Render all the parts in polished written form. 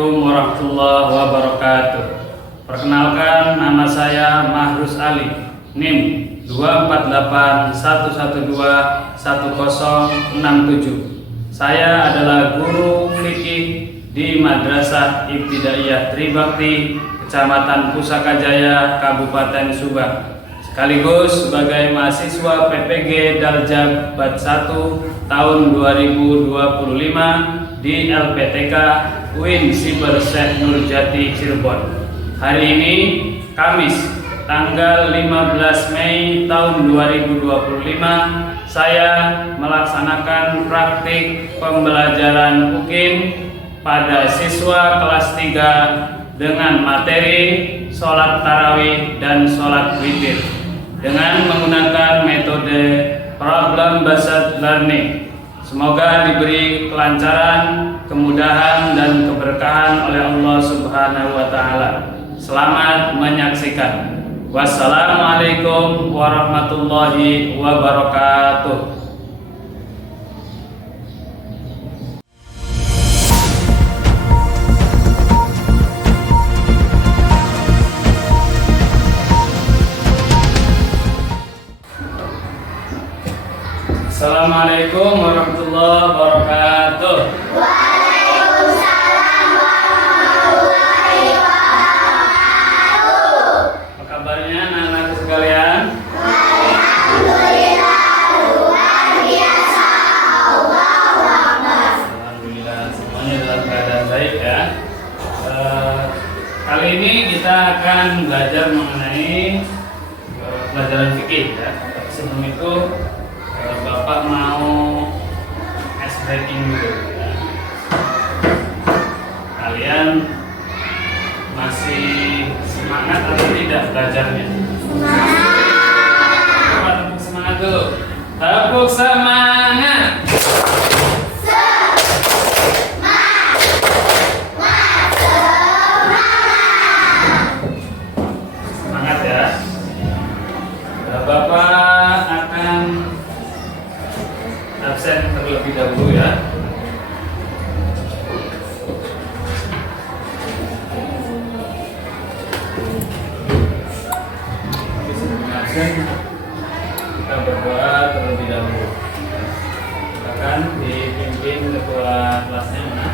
Assalamualaikum warahmatullahi wabarakatuh. Perkenalkan, nama saya Mahrus Ali, NIM 24811211067. Saya adalah guru fikih di Madrasah Ibtidaiyah Tribakti, Kecamatan Pusaka Jaya, Kabupaten Subang. Sekaligus sebagai mahasiswa PPG Darjab Bat 1 tahun 2025 di LPTK UIN Siber Syekh Nurjati Cirebon. Hari ini Kamis tanggal 15 Mei tahun 2025 saya melaksanakan praktik pembelajaran UKIN pada siswa kelas 3 dengan materi sholat tarawih dan sholat witir dengan menggunakan metode problem based learning. Semoga diberi kelancaran, kemudahan, dan keberkahan oleh Allah Subhanahu wa Ta'ala. Selamat menyaksikan. Wassalamualaikum warahmatullahi wabarakatuh. Assalamualaikum warahmatullahi wabarakatuh. Waalaikumsalam warahmatullahi wabarakatuh. Apa kabarnya anak-anak sekalian? Alhamdulillah, luar biasa. Allahu Akbar. Alhamdulillah, semuanya dalam keadaan baik ya. Kali ini kita akan belajar mengenai pelajaran fikih ya. Tapi sebelum itu Bapak mau ice breaking dulu ya. Kalian masih semangat atau tidak belajarnya? Coba tepuk semangat dulu. Tepuk semangat. Semangat ya. Bapak akan absen terlebih dahulu ya. Sebelum absen kita berdoa terlebih dahulu. Akan dipimpin ketua kelasnya mana?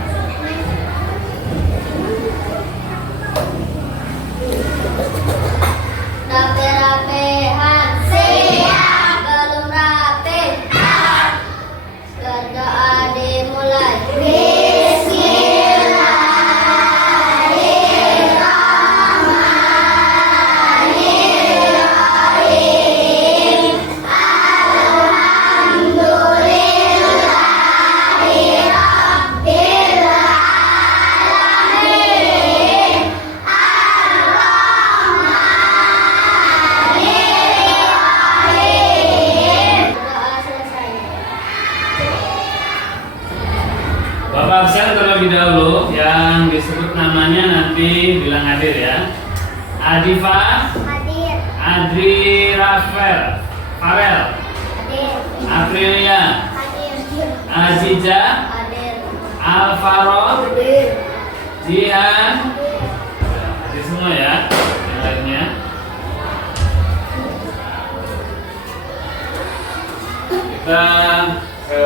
Rapi-rapihan siap, belum rapi. Berdoa dimulai. Bismillahirrahmanirrahim. Alhamdulillahirabbil alamin. Ar-Rahmanirrahim. Doa selesai. Bapak absen terlebih dahulu, yang disebut namanya nanti bilang hadir ya. Adifa, Hadir. Adri Rafael, Farel, Hadir. Aprilia, Hadir. Aziza, Hadir. Alvaro, Hadir. Jihan. Hadir semua ya, yang lainnya. Kita ke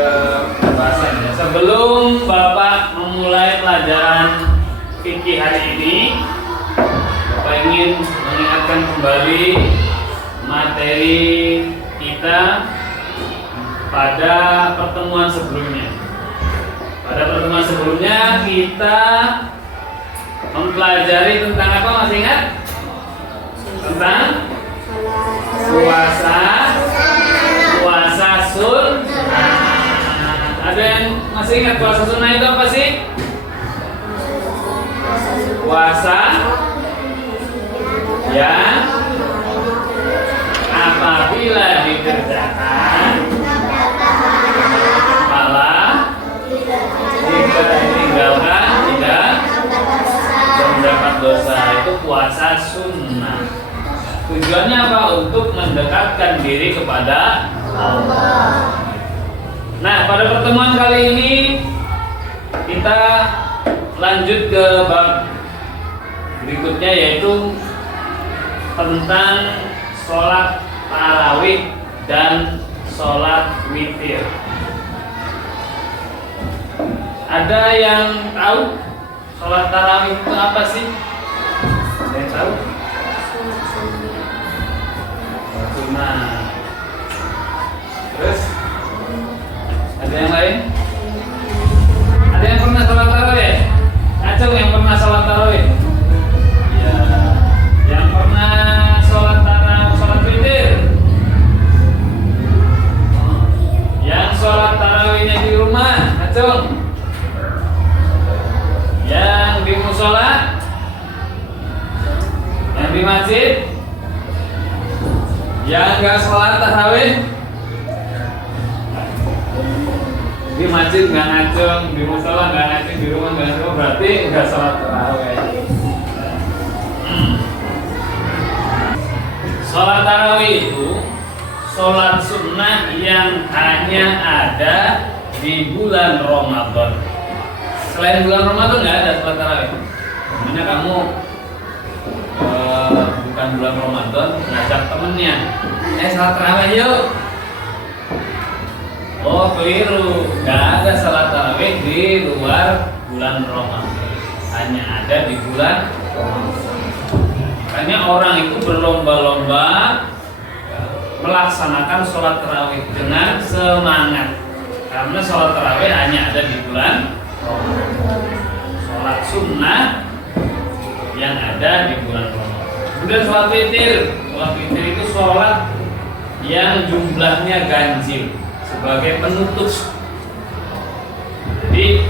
pembahasan ya. Sebelum Bapak memulai pelajaran fikih hari ini, Bapak ingin mengingatkan kembali materi kita pada pertemuan sebelumnya. Pada pertemuan sebelumnya kita mempelajari tentang apa, masih ingat? Tentang puasa sunnah. Ada yang masih ingat puasa sunnah itu apa sih? Puasa yang apabila dikerjakan malah jika ditinggalkan tidak mendapat dosa. Itu puasa sunnah. Tujuannya apa? Untuk mendekatkan diri kepada Allah. Nah, pada pertemuan kali ini kita lanjut ke bab berikutnya, yaitu tentang sholat tarawih dan sholat witir. Ada yang tahu sholat tarawih itu apa sih? Ada yang tahu? Sunnah. Terus ada yang lain? Ada yang pernah sholat tarawih? Acung yang pernah sholat tarawih? Ya. Yang pernah sholat tarawih, sholat witir? Yang sholat tarawihnya di rumah, Acung? Yang di musola? Yang di masjid? Yang nggak sholat tarawih? Di masjid nggak ngacung, di musola nggak ngacung, di rumah nggak ngacung, berarti nggak sholat tarawih. Sholat tarawih itu sholat sunnah yang hanya ada di bulan Ramadan. Selain bulan Ramadan nggak ada sholat tarawih. Mana kamu bukan bulan Ramadan ngajak temennya, sholat tarawih yuk. Oh keliru, nggak ada sholat tarawih di luar bulan Ramadan, hanya ada di bulan Ramadan. Makanya orang itu berlomba-lomba melaksanakan sholat tarawih dengan semangat, karena sholat tarawih hanya ada di bulan Ramadan. Sholat sunnah yang ada di bulan Ramadan. Kemudian sholat witir. Sholat witir itu sholat yang jumlahnya ganjil sebagai penutup. Jadi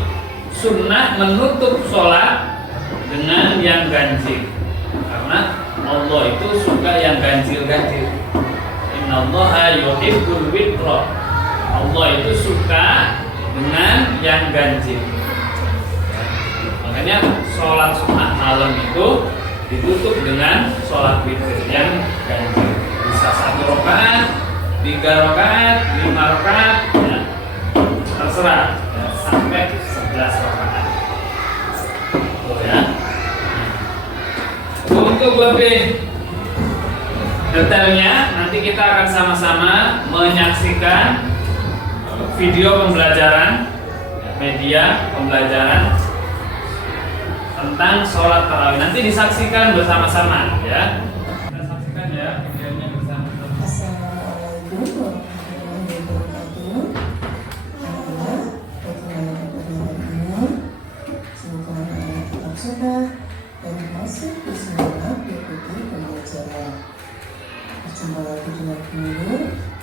sunnah menutup sholat dengan yang ganjil, karena Allah itu suka yang ganjil-ganjil. Innallaha yuhibbul witra. Allah itu suka dengan yang ganjil. Makanya sholat sunnah malam itu ditutup dengan sholat witir yang ganjil. Bisa 1 rakaat, 3 rakaat, 5 rakaat, ya, terserah, ya, sampai 11 rakaat. Tuh ya. Untuk lebih detailnya nanti kita akan sama-sama menyaksikan video pembelajaran, media pembelajaran tentang sholat tarawih. Nanti disaksikan bersama-sama ya. Kita saksikan ya videonya bersama-sama. Assalamualaikum warahmatullahi wabarakatuh. Semoga anak tetap sabar dan masih bersemangat mengikuti pembelajaran. Berjumpa lagi dengan guru.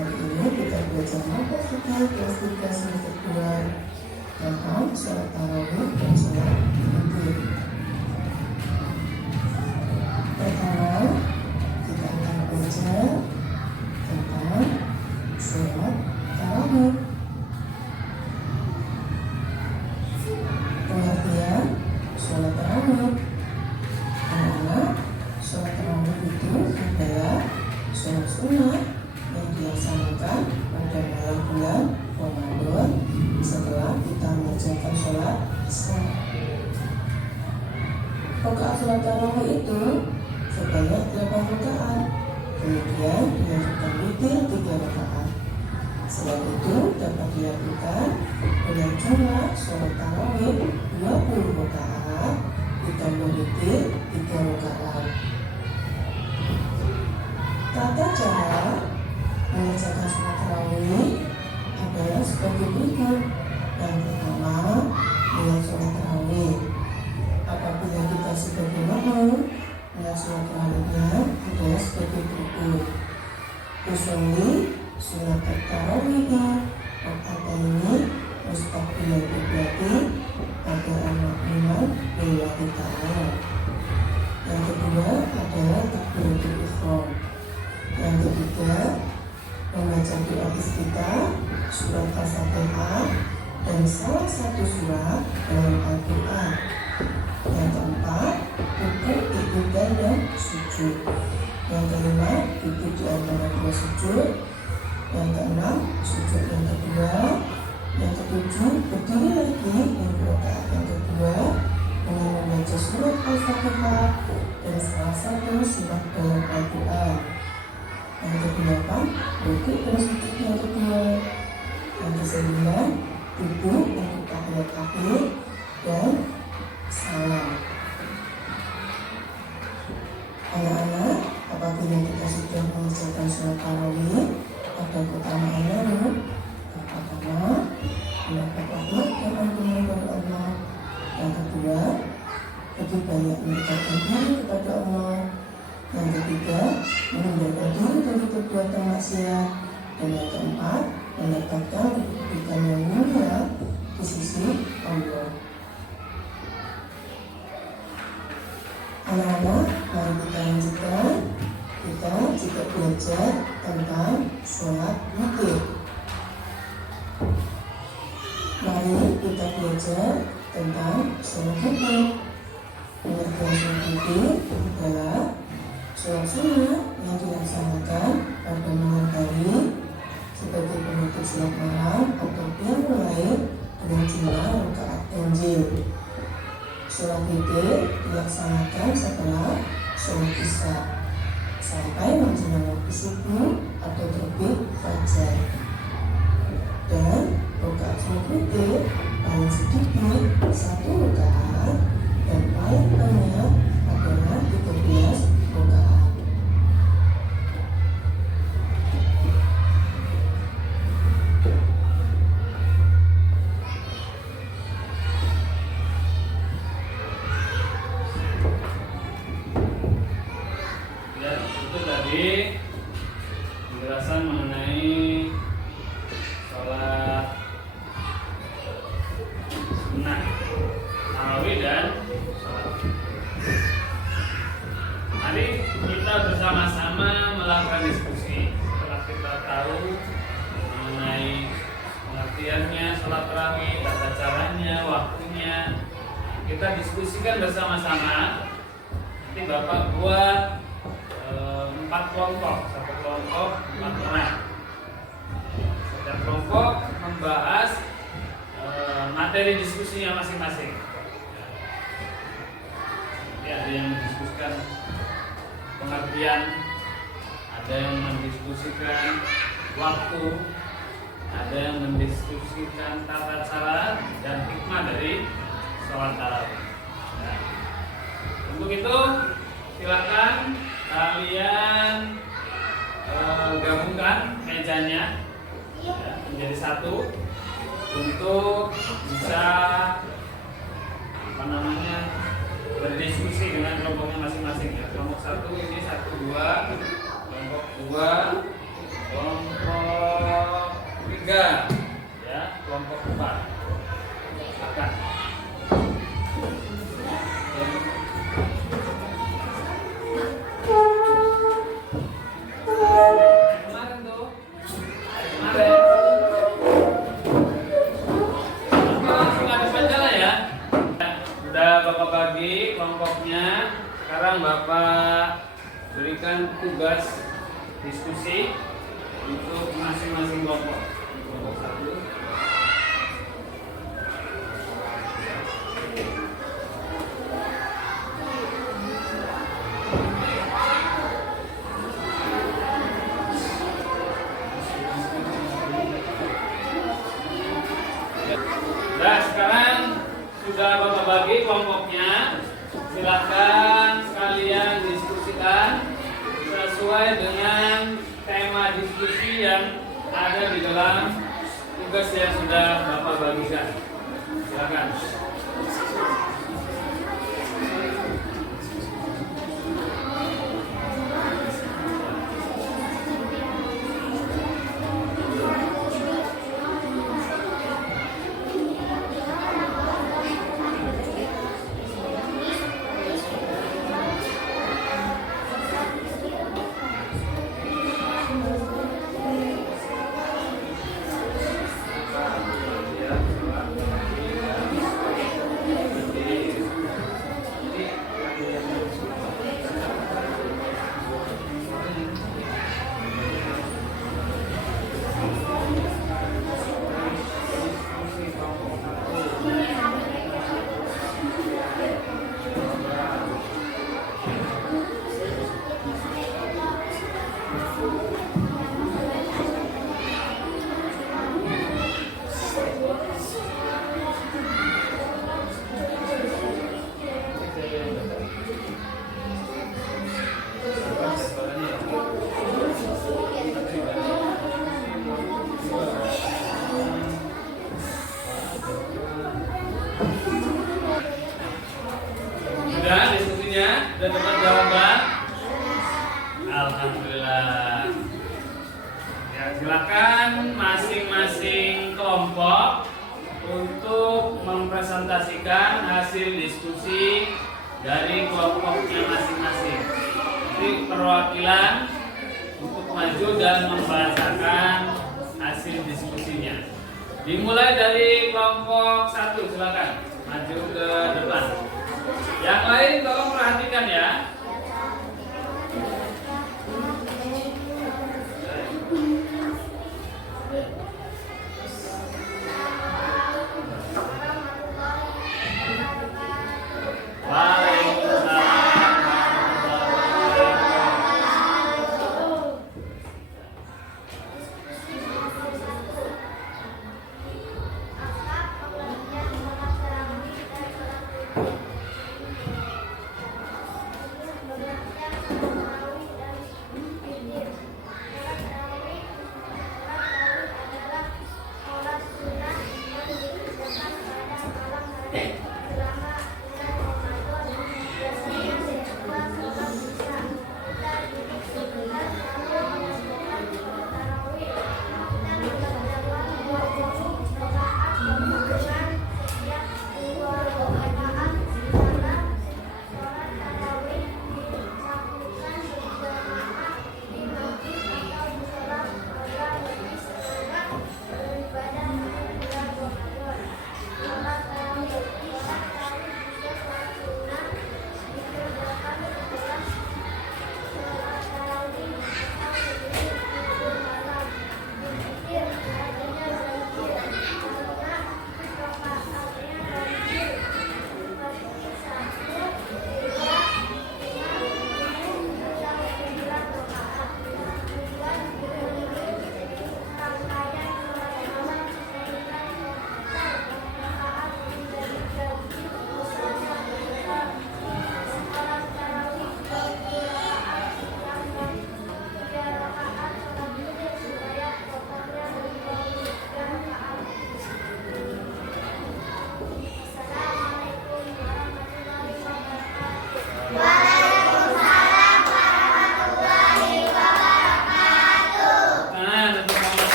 Hari ini kita belajar matematika kelas 3 semester 2 tentang sholat tarawih dan sholat witir. Pertama, kita akan belajar tentang sholat tarawih. Pengertian sholat tarawih. Karena sholat tarawih itu adalah sholat sunnah yang dilaksanakan pada malam bulan Ramadan setelah kita mengerjakan sholat isya. Rakaat sholat tarawih itu sebanyak 8 rakaat, kemudian dilanjutkan witir 3 rakaat. Selain itu dapat dilakukan dengan jumlah sholat tarawih 20 rakaat ditambah witir 3 rakaat. Tata cara mengerjakan sholat tarawih adalah sebagai berikut. Yang pertama, niat sholat tarawih. Apabila kita sudah bermakmum, niat sholat tarawihnya adalah sebagai berikut. Usolli sholat tarawihnya rakaataini mustaqbilal qiblati agar makmuman lillahi ta'ala. Yang kedua adalah takbiratul ihram. Yang ketiga, membaca doa istiftah, surat Al-Fatihah dan salah satu surat dalam Al-Quran. Yang keempat, rukuk, i'tidal dan sujud. Yang kelima, duduk di antara 2 sujud. Yang keenam, sujud yang kedua. Yang ketujuh, berdiri lagi untuk rakaat yang kedua. dengan membaca surat Al-Fatihah dan salah satu surat dalam Al-Quran. Yang ke-8, bukit pada sujud yang kedua. Yang ke-9, duduk untuk tahiyat akhir dan salam. Anak-anak, apabila kita sudah mengerjakan sholat tarawih, ada keutamaan lain. Yang pertama, mendapat rahmat dan ampunan dari Allah. Yang kedua, lebih banyak mendekatkan diri kepada Allah. Yang ketiga, menghindarkan diri dari perbuatan maksiat. Dan yang keempat, mendapatkan kedudukan yang mulia di sisi Allah. Anak-anak, mari kita lanjutkan. Kita juga belajar tentang sholat witir. Mari kita belajar tentang sholat witir. Pengertian sholat witir adalah sholat sunnah yang dilaksanakan pada malam hari sebagai penutup sholat malam atau yang mulai dengan jumlah rakaat ganjil. Sholat witir dilaksanakan setelah sholat isya sampai menjelang waktu subuh atau terbit fajar. Dan rakaat sholat witir paling sedikit 1 rakaat dan paling banyak adalah 13 rakaat. Ya, itu tadi penjelasan mengenai sholat sunnah tarawih dan sholat. Mari kita bersama-sama melakukan diskusi setelah kita tahu mengenai pengertiannya sholat tarawih, tata caranya, waktunya. Kita diskusikan bersama-sama. Nanti Bapak buat 4 kelompok, 1 kelompok 4 orang. Setiap kelompok membahas materi diskusinya masing-masing. Ya, ada yang mendiskusikan pengertian, ada yang mendiskusikan waktu, ada yang mendiskusikan tata cara dan hikmah dari sholat tarawih. Ya. Untuk itu silakan kalian gabungkan mejanya ya, menjadi satu untuk bisa berdiskusi dengan kelompoknya masing-masing ya. Kelompok 1 ini 1, 2, kelompok 2, kelompok 3 ya, kelompok 4. Silakan. Kelompoknya sekarang Bapak berikan tugas diskusi untuk masing-masing kelompok. Kelompok 1 Nah, sekarang sudah Bapak bagi kelompoknya. Silakan sekalian diskusikan sesuai dengan tema diskusi yang ada di dalam tugas yang sudah Bapak bagikan. Silakan. Sudah dapat jawaban? Alhamdulillah. Ya, silakan masing-masing kelompok untuk mempresentasikan hasil diskusi dari kelompoknya masing-masing. Jadi perwakilan untuk maju dan membacakan hasil diskusinya. Dimulai dari kelompok 1, silakan maju ke depan. Yang lain tolong perhatikan ya.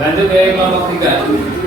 Lanjut ke kelompok 3.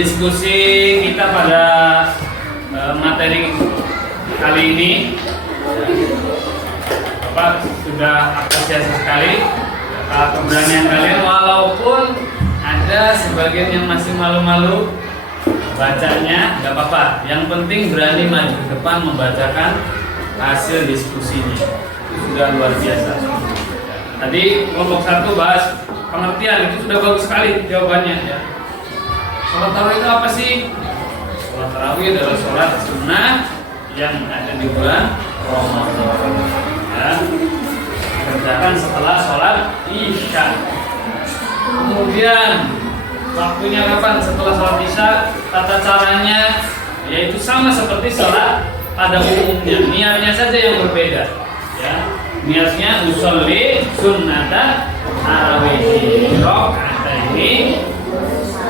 diskusi kita pada materi kali ini. Bapak sudah apresiasi sekali keberanian kalian, walaupun ada sebagian yang masih malu-malu bacanya, nggak apa-apa. Yang penting berani maju ke depan membacakan hasil diskusinya. Itu sudah luar biasa. Tadi kelompok 1 bahas pengertian, itu sudah bagus sekali jawabannya ya. Sholat tarawih itu apa sih? Sholat tarawih adalah sholat sunnah yang ada di bulan Ramadan. Ya, kerjakan setelah sholat isya. Kemudian waktunya kapan? Setelah sholat isya. Tata caranya yaitu sama seperti sholat pada umumnya. Niatnya saja yang berbeda. Ya, niatnya usolli sunnata tarawih rakaataini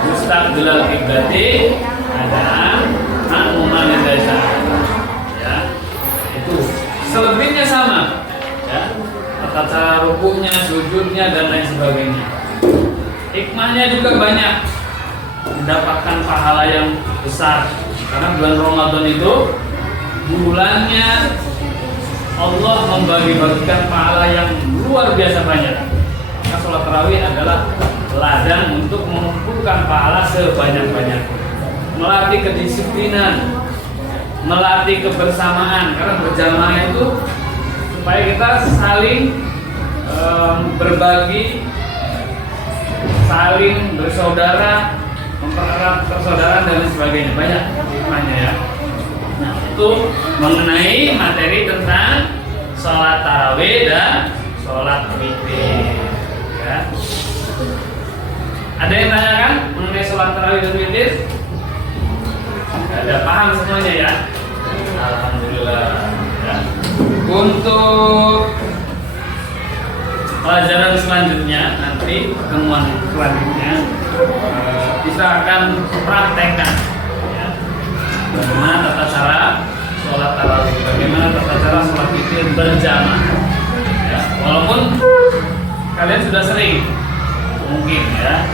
mustaqbilal qiblati adaan an desa. Ya, itu selebihnya sama. Ya, tata cara rukunya, sujudnya dan lain sebagainya. Hikmahnya juga banyak, mendapatkan pahala yang besar karena bulan Ramadan itu bulannya Allah membagi-bagikan pahala yang luar biasa banyak. Karena sholat tarawih adalah ladang untuk mengumpulkan pahala sebanyak-banyaknya, melatih kedisiplinan, melatih kebersamaan karena berjamaah itu supaya kita saling berbagi, saling bersaudara, mempererat persaudaraan dan sebagainya. Banyak hikmahnya ya. Nah, itu mengenai materi tentang sholat tarawih dan sholat witir. Ya. Ada yang tanyakan mengenai sholat tarawih dan witir? Ada, paham semuanya ya? Alhamdulillah. Ya. Untuk pelajaran selanjutnya, nanti pertemuan selanjutnya kita akan praktekkan ya, bagaimana tata cara sholat tarawih, bagaimana tata cara sholat witir berjamaah ya. Walaupun kalian sudah sering mungkin ya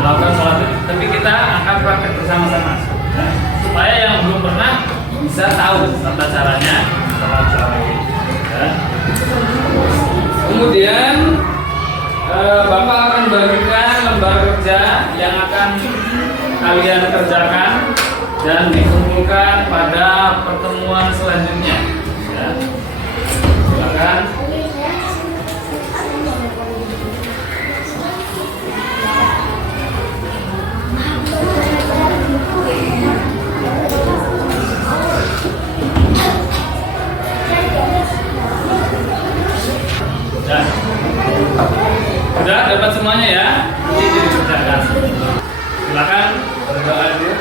melakukan sholat witir, tapi kita akan praktek bersama-sama ya, supaya yang belum pernah bisa tahu tata caranya sholat tarawih ya. Kemudian Bapak akan bagikan lembar kerja yang akan kalian kerjakan dan dikumpulkan pada pertemuan selanjutnya. Ya. Silakan. Sudah dapat semuanya ya? Ini dikerjakan. Silakan berdoa dulu.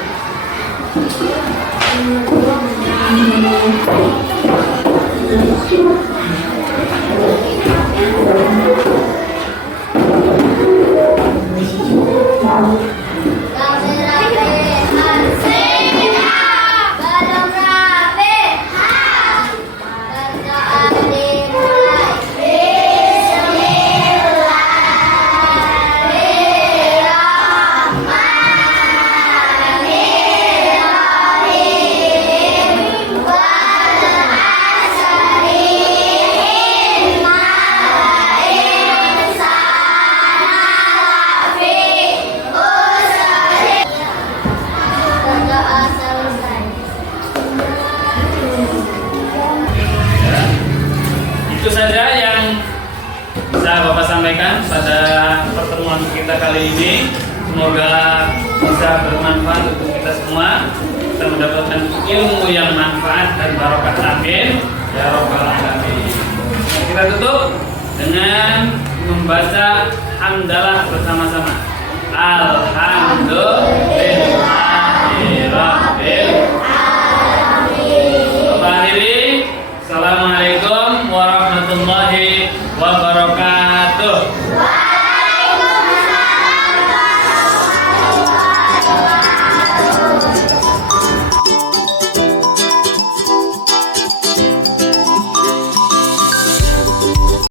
Itu saja yang bisa Bapak sampaikan pada pertemuan kita kali ini. Semoga bisa bermanfaat untuk kita semua. Kita mendapatkan ilmu yang manfaat dan barokah, amin ya rabbal alamin. Kita tutup dengan membaca hamdalah bersama-sama. Alhamdulillah.